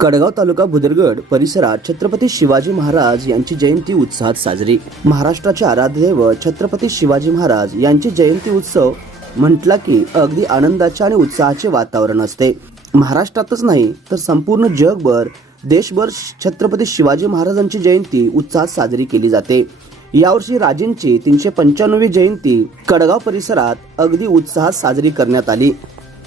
कडगाव तालुका भुदरगड परिसरात छत्रपती शिवाजी महाराज यांची जयंती उत्साहात साजरी. महाराष्ट्राचे आराध्यदैव छत्रपती शिवाजी महाराज यांची जयंती उत्सव म्हटला की अगदी आनंदाचे आणि उत्साहाचे वातावरण असते. महाराष्ट्रातच नाही तर संपूर्ण जगभर देशभर छत्रपती शिवाजी महाराजांची जयंती उत्साहात साजरी केली जाते. यावर्षी राजेंची तीनशे पंच्याण्णवी जयंती कडगाव परिसरात अगदी उत्साहात साजरी करण्यात आली.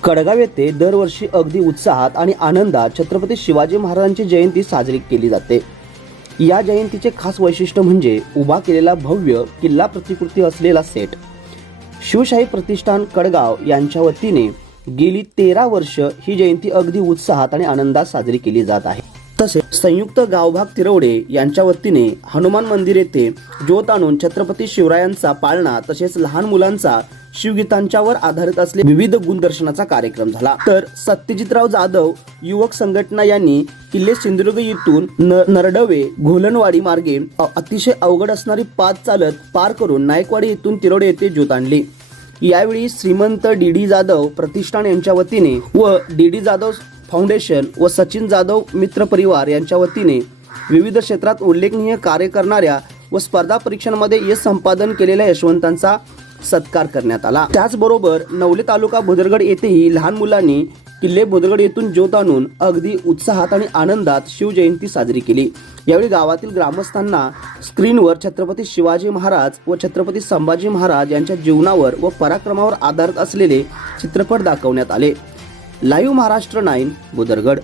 कडगाव येथे दरवर्षी अगदी उत्साहात आणि आनंदात छत्रपती शिवाजी महाराजांची जयंती साजरी केली जाते. या जयंतीचे खास वैशिष्ट्य म्हणजे उभा केलेला भव्य किल्ला प्रतिकृती असलेला सेट. शिवशाही प्रतिष्ठान कडगाव यांच्या वतीने गेली तेरा वर्ष ही जयंती अगदी उत्साहात आणि आनंदात साजरी केली जात आहे. तसेच संयुक्त गावभाग तिरवडे यांच्या वतीने हनुमान मंदिर येथे ज्योत आणून छत्रपती शिवरायांचा पाळणा तसेच लहान मुलांचा शिवगीतांच्यावर आधारित असले विविध गुणदर्शनाचा कार्यक्रम झाला. तर सत्यजितराव जाधव युवक संघटना यांनी किल्ले सिंधुदुर्ग येथून न- नरडवे घोलनवाडी मार्गे अतिशय अवघड असणारी पाच चालत पार करून नायकवाडी येथून तिरोडे येथे ज्योत आणली. यावेळी श्रीमंत डी डी जाधव प्रतिष्ठान यांच्या वतीने व डी डी जाधव फाउंडेशन व सचिन जाधव मित्र परिवार यांच्या वतीने विविध क्षेत्रात उल्लेखनीय कार्य करणाऱ्या व स्पर्धा परीक्षांमध्ये यश संपादन केलेल्या यशवंतांचा सत्कार करण्यात आला. त्याचबरोबर नवले तालुका भुदरगड येथेही लहान मुलांनी किल्ले भुदरगड येथून ज्योत आणून अगदी उत्साहात आणि आनंदात शिवजयंती साजरी केली. यावेळी गावातील ग्रामस्थांना स्क्रीनवर छत्रपती शिवाजी महाराज व छत्रपती संभाजी महाराज यांच्या जीवनावर व पराक्रमावर आधारित असलेले चित्रपट दाखवण्यात आले. Live Maharashtra nine Budargad.